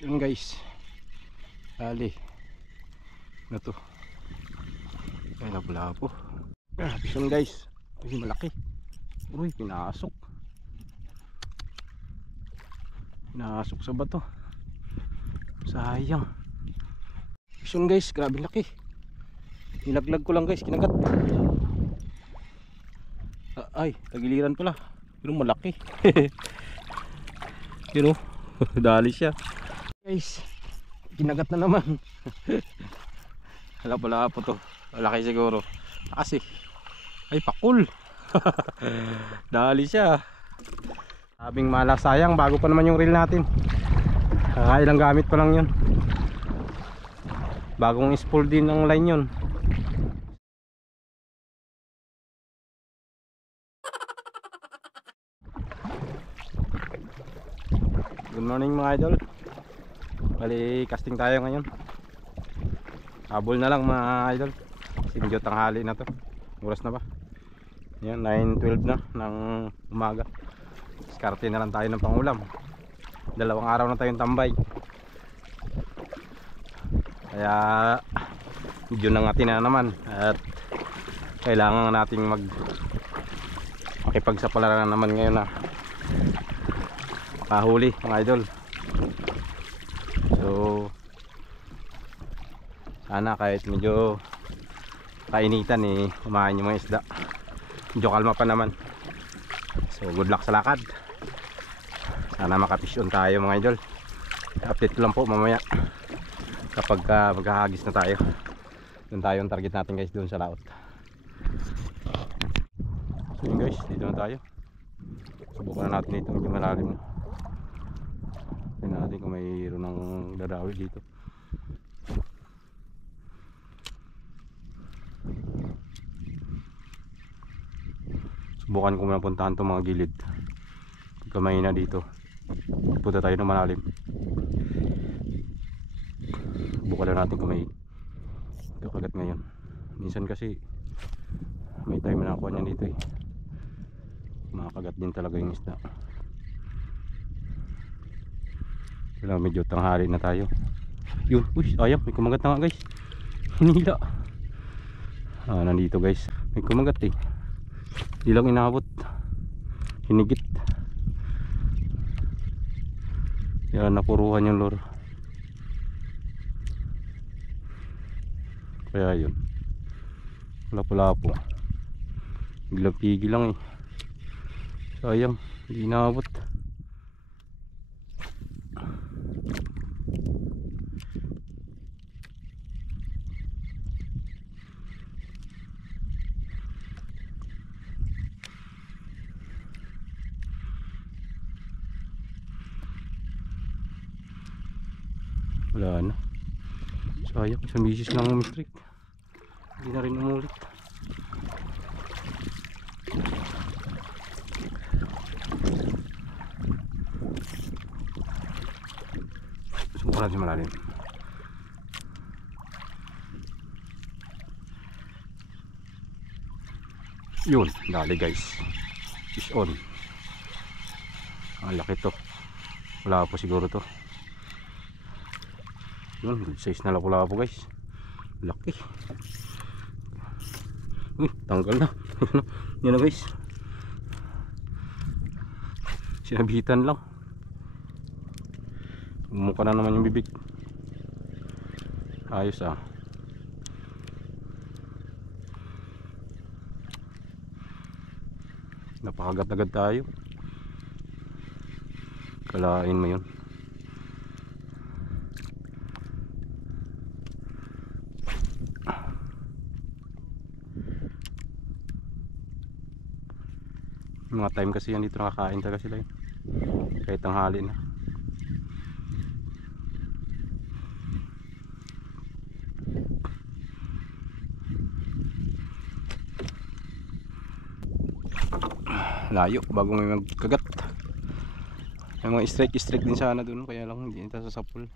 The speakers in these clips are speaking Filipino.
Yun guys, ali na to ay labo-labo. Yun guys, ay malaki. Uy, pinasok sa bato, sayang. Yun guys, grabe laki. Nilaglag ko lang guys, kinagat. Ay, tagiliran pala, pero malaki. Yun o, dali siya guys, kinagat na naman. Wala po to, malaki siguro kasi ay pakul. Dali siya, sabing malas, sayang bago pa naman yung reel natin. Ilang gamit pa lang yun, bagong spool din ng line yun. Good morning mga idol, bali casting tayo ngayon. Habol na lang mga idol, medyo tanghali na to. Oras na ba? Yan, 9:12 na ng umaga. Diskarte na lang tayo ng pangulam. Dalawang araw na tayong tambay, kaya medyo nangatin na naman at kailangan nating makipagsapalaran naman ngayon na kahuli mga idol. So sana kahit medyo kainitan kumain yung mga isda, medyo kalma pa naman. So good luck sa lakad, sana makafish on tayo mga idol. Update lang po mamaya kapag maghahagis na tayo. Doon tayo ang target natin guys, doon sa laot. So yun guys, dito na tayo. Subukan na natin dito, medyo malalim na. Tignan natin kung mayroon ng dadawi dito. Subukan ko muna puntahan itong mga gilid. Pagka mahina dito, punta tayo ng malalim. Subukan lang natin kung may kakagat ngayon. Minsan kasi may time na nakuha niyan dito makakagat din talaga yung isda. Kailangan medyo tanghali na tayo. Yun, uy, sayang, may kumagat na nga guys. Hinila. Nandito guys, may kumagat hindi lang inabot, hinigit. Yan, napuruhan yung lure. Kaya yun, lapo-lapo, biglang pigil lang sayang, hindi inabot. Wala na, sayang, isang bisis lang umistrik, hindi na rin umulit. Subukan natin malalim. Yun, dali guys, fish on. Ang laki to, wala po siguro to. Yun, good size na lapo-lapo guys, laki. Uy, tanggal na. Yan na guys, sinabitan lang, mukha na naman yung bibig. Ayos napakagat-agad tayo, kalain mo yun. Mga time kasi yan dito nakakain talaga sila kahit tanghali na. Layo bago may magkagat. May mga strike din sana dun, kaya lang hindi nita sa sapul.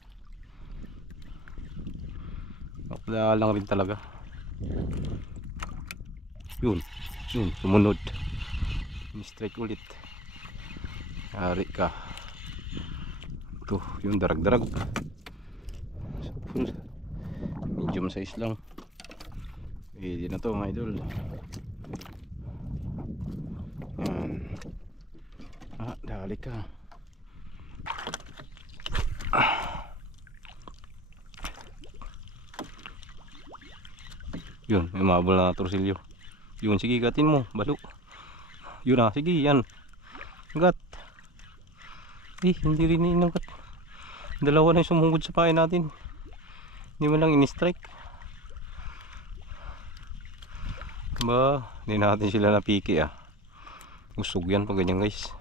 Wala lang rin talaga. Yun, sumunod. Strike ulit. Hari ka. Ito, yung darag-darag. So, full. Medium size lang. Pwede na to mga idol. Yan. Dali ka. Yun, may mabol na torsilyo. Yun, sige, gatin mo. Balo. Yun na, sige, yan. Gat. Hindi rin inangkat. Dalawa na yung sumungod sa pain natin. Hindi mo lang in-strike. Ba, hindi natin sila napiki ah. Usog yan pag ganyan guys.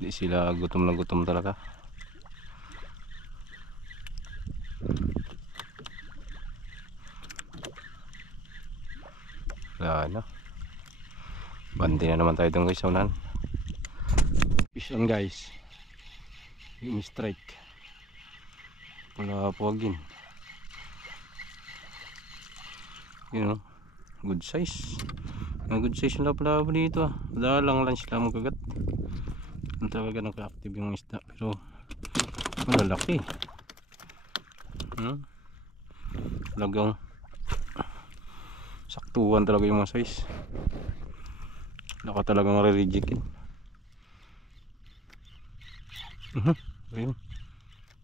Hindi sila gutom na gutom talaga. Wala na. Bante na naman tayo dun guys sa unahan. Fish on guys. Yung strike. Wala puwagin. You know, good size. Good size yung lapa-lapa dito ah. Dalang lang sila magagat. Ang talaga naka-active yung isda. Pero malalaki. Talagang saktuhan talaga yung mga size. Naka talagang re-reject yun. Ayun.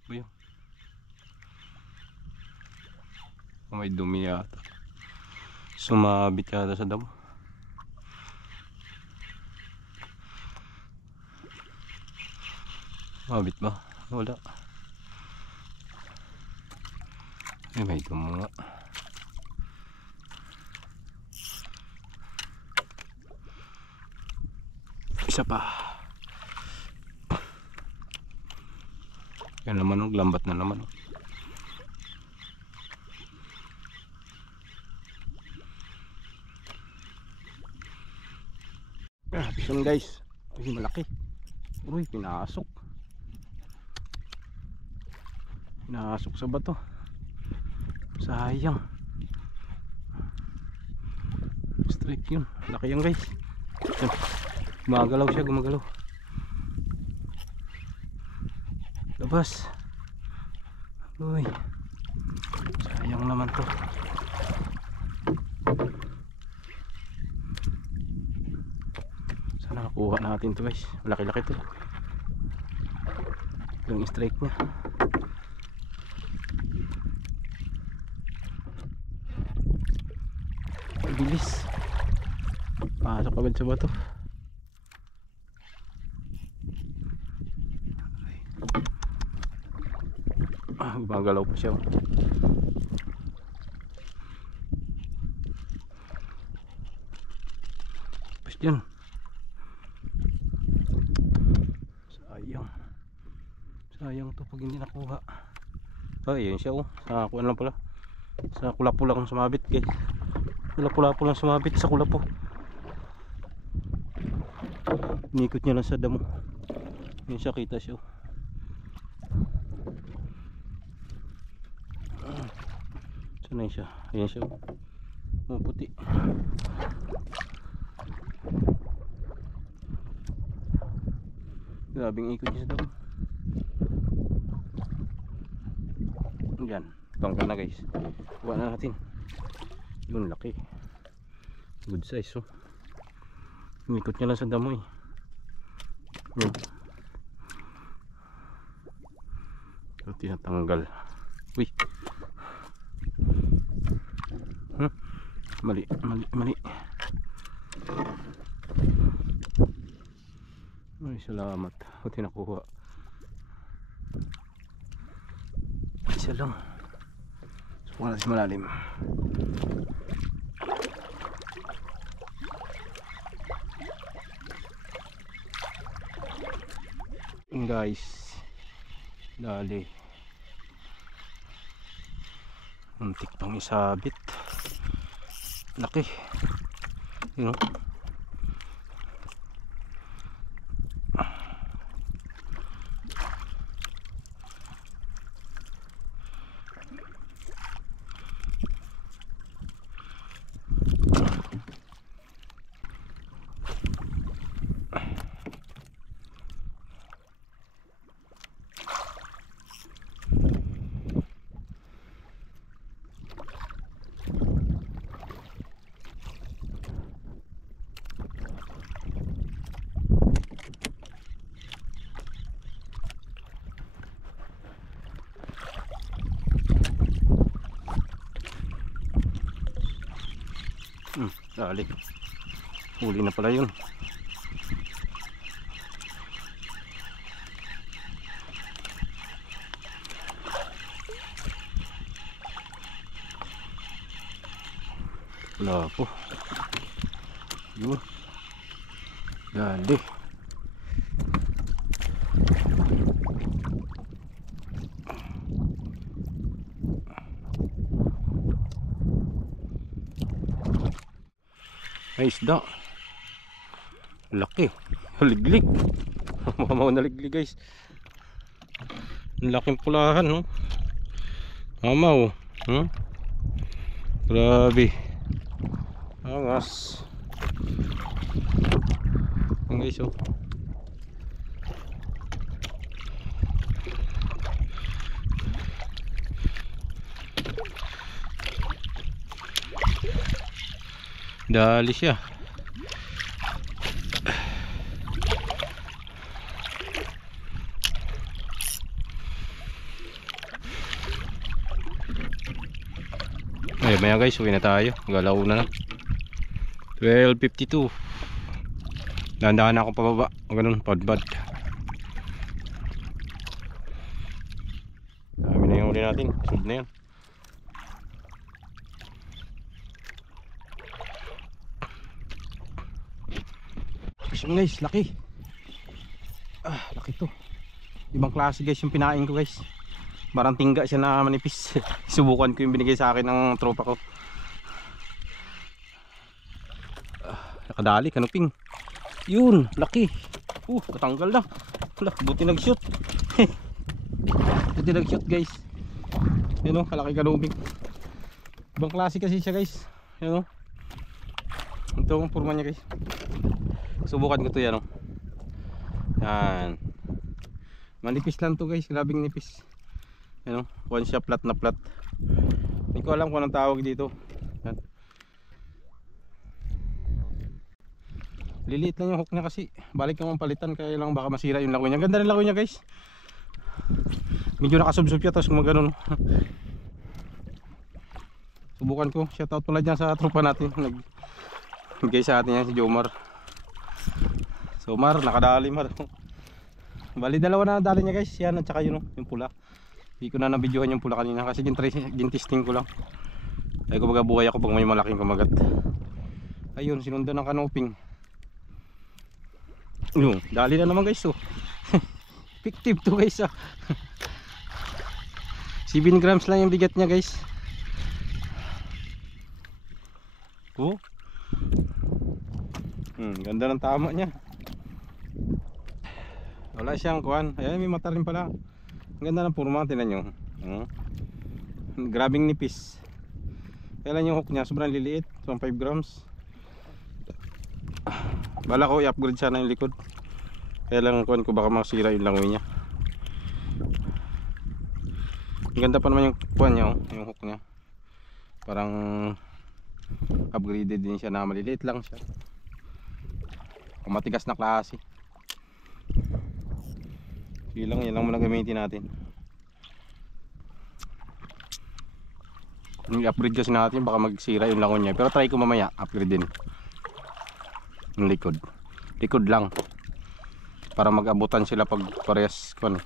Ayun. May dumi yata. Sumabit yata sa damo. Mabit ba? Wala. May dumi nga. Isa pa. Yan naman, lambat na naman. Pisang guys. Uy, malaki. Uy, pinasok. Pinasok sa bato. Sayang. Strike yun. Laki yan guys. Gumagalaw siya, gumagalaw. Labas. Uy. Sayang naman to. Sana nakuha natin to guys. Malaki-laki to. Yung strike niya. Bilis. Pasok agad sa bato. Gumagalaw pa siya. Pas dyan. Sayang to pag hindi nakuha. Ayun siya oh. Sa kuan lang pala. Sa kulapo lang sumabit guys. Kulapo lang sumabit sa kulapo. Inikot niya lang sa damo. Yun siya, kita siya. Sanay siya. Ayan siya. Oh, puti. Grabing ikot niya sa damo. Yan, tanggal na guys. Kuha na natin. Yun, laki. Good size oh. Umikot niya lang sa damo eh. Yun. So, tinatanggal. Uy. Mali. Ay, salamat. O, tinakuha. Isa lang. Subukan natin malalim. Guys, dali. Muntik pang isabit. Laki. You know? Dali. Huli na pala yun. Wala po. Yun. Dali. May isda. Laki. Liglig. Mamaw na liglig guys. Ang laking pulahan no. Mamaw. Grabe. Angas. Ang guys oh. Dali siya. Ay, maya guys, uwi na tayo. Galaw na na. 12:52. Dahan-dahan ako pababa. Ganun, padbad. Dami na yung uli natin. Sud na yan. So guys, laki. Laki to. Ibang klase guys yung pinain ko guys. Parang tingga siya na manipis. Subukan ko yung binigay sa akin ng tropa ko. Nakadali, kanuping. Yun, laki. Katanggal na. Buti nag-shoot. Buti nag-shoot guys. Yun o, kalaki kanuping. Ibang klase kasi siya guys. Yun o. Ito ang forma niya guys. Subukan ko to yan o. Yan. Manipis lang to guys, grabing nipis. Yan o, kuhan siya flat na flat. Hindi ko alam kung anong tawag dito. Yan. Liliit lang yung hook niya kasi balik naman palitan, kaya lang baka masira yung lako niya. Ganda ng lako niya guys. Medyo nakasubsob siya tapos gumagano. Subukan ko, shoutout pala dyan sa tropa natin. Nagbigay sa atin yan si Jomar. So Mar, nakadali Mar. Bali dalawa na dali niya guys. Yan at saka yun yung pula. Hindi ko na nabidyohan yung pula kanina kasi gintisting ko lang. Ay kumbaga buhay ako pag may malaking kumagat. Ayun, sinundan ng kanoping. Yun, dali na naman guys oh. Effective to guys ah. 7 grams lang yung bigat niya guys. Ganda ng tama niya. Wala siyang kuhan. Ayan, may mata rin pala. Ang ganda ng purma, tinan nyo. Grabing nipis. Kailan yung hook niya, sobrang liliit. 5 grams. Bala ko i-upgrade sana yung likod. Kaya lang kuhan ko baka masira yung langoy niya. Ang ganda pa naman yung kuhan niya yung hook niya. Parang upgraded din siya na maliliit lang siya. Matigas na klase. Sige lang, yan lang muna gamitin natin. I-upgrade kasi natin, baka magsira yung langon niya. Pero try ko mamaya, upgrade din yung likod. Likod lang para mag-abutan sila pag parehas ko.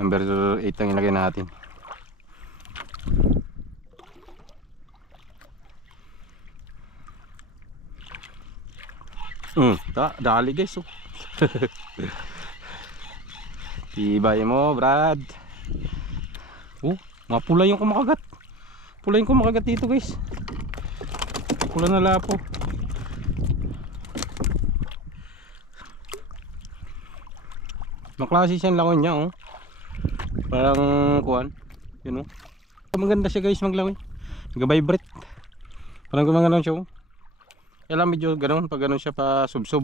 Number 8 ang ilagay natin. Dali guys oh. Tibay mo Brad. Mga pula yung kumakagat. Pula yung kumakagat dito guys. Pula na lapo. Maklase siyang langon niya oh. Parang kuhan. Yun oh. Maganda siya guys maglangoy. Nag-vibrate. Parang gumagano siya oh. Kaya lang medyo ganoon pag ganoon siya pa subsob.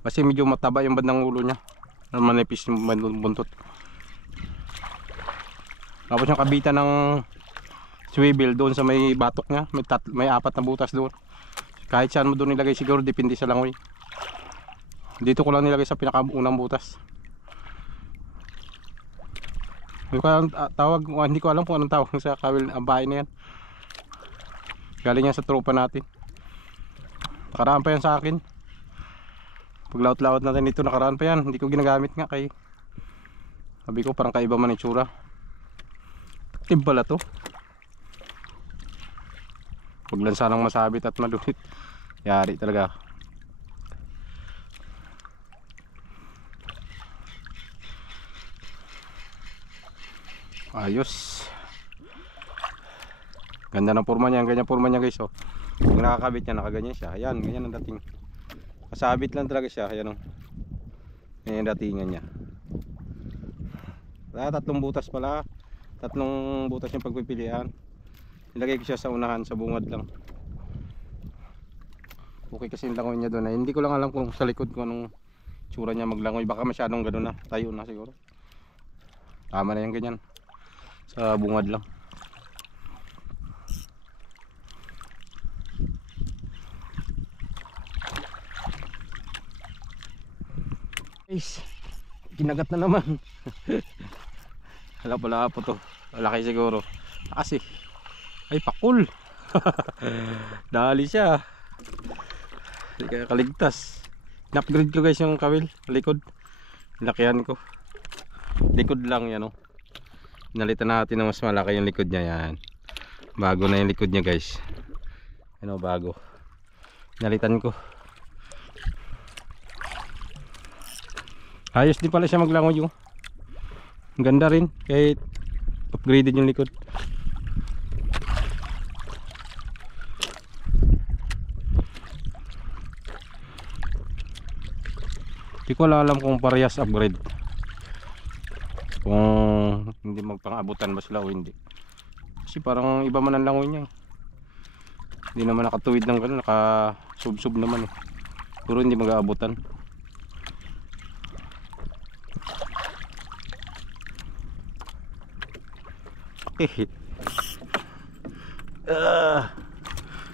Kasi medyo mataba yung bandang ulo niya. Manipis yung buntot. Tapos yung kabitan ng swivel doon sa may batok niya. May 4 na butas doon. Kahit saan mo doon nilagay siguro depende sa langoy. Dito ko lang nilagay sa pinakaunang butas. Hindi ko alam tawag, hindi ko alam kung anong tawag sa kawil ang bahay na yan. Galing yan sa tropa natin. Nakaraan pa yan sa akin. Pag laot-laot natin dito, nakaraan pa yan. Hindi ko ginagamit nga kay sabi ko parang kaiba man itsura. Timbala to. Pag lansa ng masabit at madunit, yari talaga. Ayos. Ganda ng forma niya, ganyan forma niya guys oh. Pag nakakabit niya, nakaganyan siya. Ayan, ganyan ang dating. Kasabit lang talaga siya, ayan oh. Ganyan ang datingan niya. Tatlong butas pala. Tatlong butas yung pagpipilian. Nilagay ko siya sa unahan, sa bungad lang. Okay kasi yung langoy niya doon. Hindi ko lang alam kung sa likod ko anong tsura niya maglangoy. Baka masyadong gano'n na, tayo na siguro. Tama na yung ganyan. Sa bungad lang. Guys, kinagat na naman. Hala pala po to. Malaki siguro. Kasi ay pakul. Dali siya. Hindi kaya kaligtas. In-upgrade ko guys yung kawil. Likod. Lakihan ko. Likod lang yan oh. Nalitan natin na mas malaki yung likod niya yan. Bago na yung likod niya guys. Ano bago. Nalitan ko. Ayos din pala siya maglangoy yung. Ang ganda rin kahit upgraded yung likod. Hindi ko alam kung parehas upgrade. Kung hindi magpang-abutan ba sila o hindi. Kasi parang iba man ang langoy niya. Hindi naman nakatuwid ng gano'n, naka-sub-sub naman eh. Puro hindi mag-aabutan.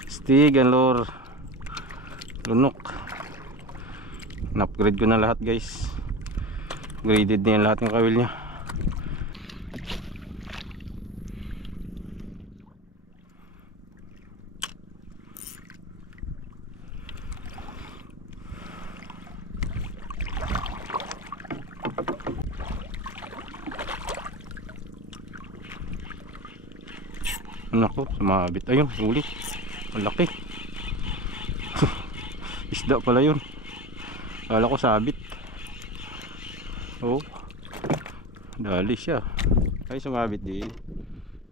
Stig and lure lunok. Na-upgrade ko na lahat guys. Graded na yan lahat ng kawil nya. Nako, sumabit. Ayun, ulit. Malaki. Isda pala yun. Kala ko sabit. Oh. Dali siya. Ay, sumabit din.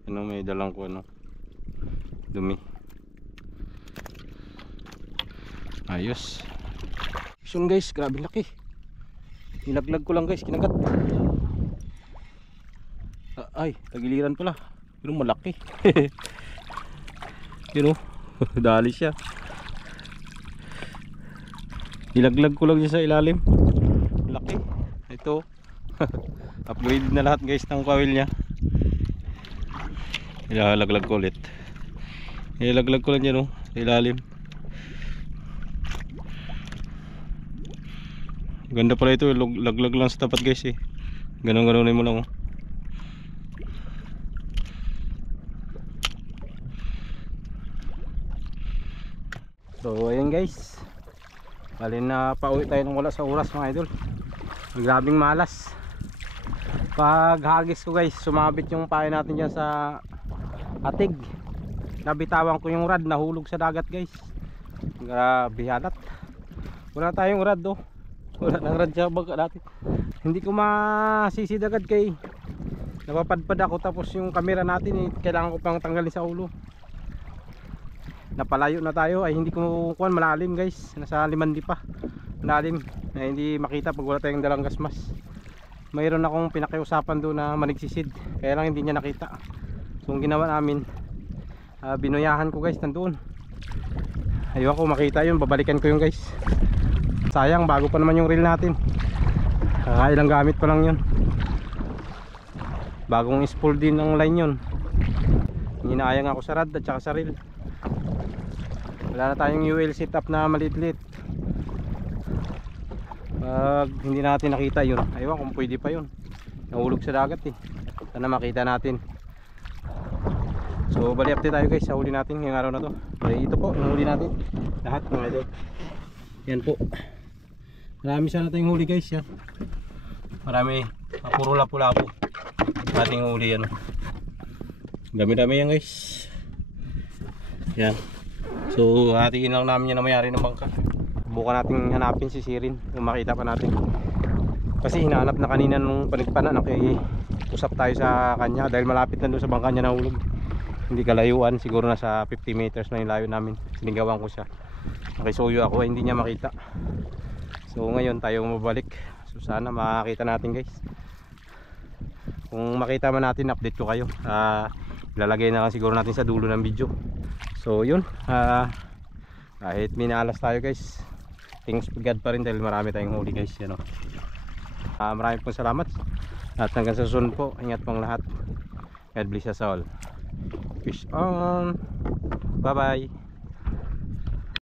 Ano, may dalang ko ano. Dumi. Ayos. Yun guys, grabe laki. Nilaglag ko lang guys, kinagat. Ay, tagiliran pala. Pero malaki. You know, dali siya. Nilaglag ko lang siya sa ilalim. Laki. Ito. Upgrade na lahat guys ng kawil niya. Nilalaglag ko ulit. Nilalaglag ko lang yan sa ilalim. Ganda pala ito. Laglag lang sa tapat guys eh. Ganon-ganonin mo lang oh. So ayun guys, bali na pauwi tayo ng wala sa oras mga idol. Grabing malas. Pag hagis ko guys, sumabit yung payo natin dyan sa atig. Nabitawan ko yung rad, nahulog sa dagat guys. Grabe halat. Wala tayong rad oh. Wala nang rad sa baga natin. Hindi ko masisid agad kay napapadpad ako, tapos yung camera natin kailangan ko pang tanggalin sa ulo. Napalayo na tayo, ay hindi ko kuhan, malalim guys, nasa 5 pa malalim, na hindi makita pag wala tayong dalang gasmas. Mayroon akong pinakiusapan doon na manigsisid, kaya lang hindi niya nakita. So ang ginawa namin, binuyahan ko guys nandoon. Ayaw ko makita yun, babalikan ko yun guys. Sayang, bago pa naman yung reel natin, ilang gamit pa lang yun. Bagong spool din ang line yun. Hinayang ako sa rad at saka sa reel. Wala na tayong UL setup na maliit-liit. Pag hindi natin nakita yun, aywan kung pwede pa yun. Nahulog sa dagat eh. Sana makita natin. So bali update tayo guys sa huli natin ngayong araw na to. Bali ito po yung huli natin. Lahat mga idol. Yan po. Marami sana tayong huli guys yan. Marami. Puro lapu-lapu. Ating huli yan. Dami-dami yan guys. Yan. So hatiin lang namin yan na mayari ng bangka. Bukan natin hanapin si Sirin kung makita pa natin. Kasi hinahanap na kanina nung panigpanan. Usap tayo sa kanya dahil malapit na doon sa bangka niya nahulog. Hindi kalayuan, siguro nasa 50 meters na yung layo namin. Sinigawan ko siya. Nakisuyo ako, hindi niya makita. So ngayon tayo mabalik. So sana makakita natin guys. Kung makita man natin, update ko kayo. Ilalagay na lang siguro natin sa dulo ng video. So yun, kahit minalas tayo guys, thanks to God pa rin dahil marami tayong huli guys. Yan, maraming pong salamat. At hanggang sa susunod po, ingat pong lahat. God bless us all. Fish on. Bye bye.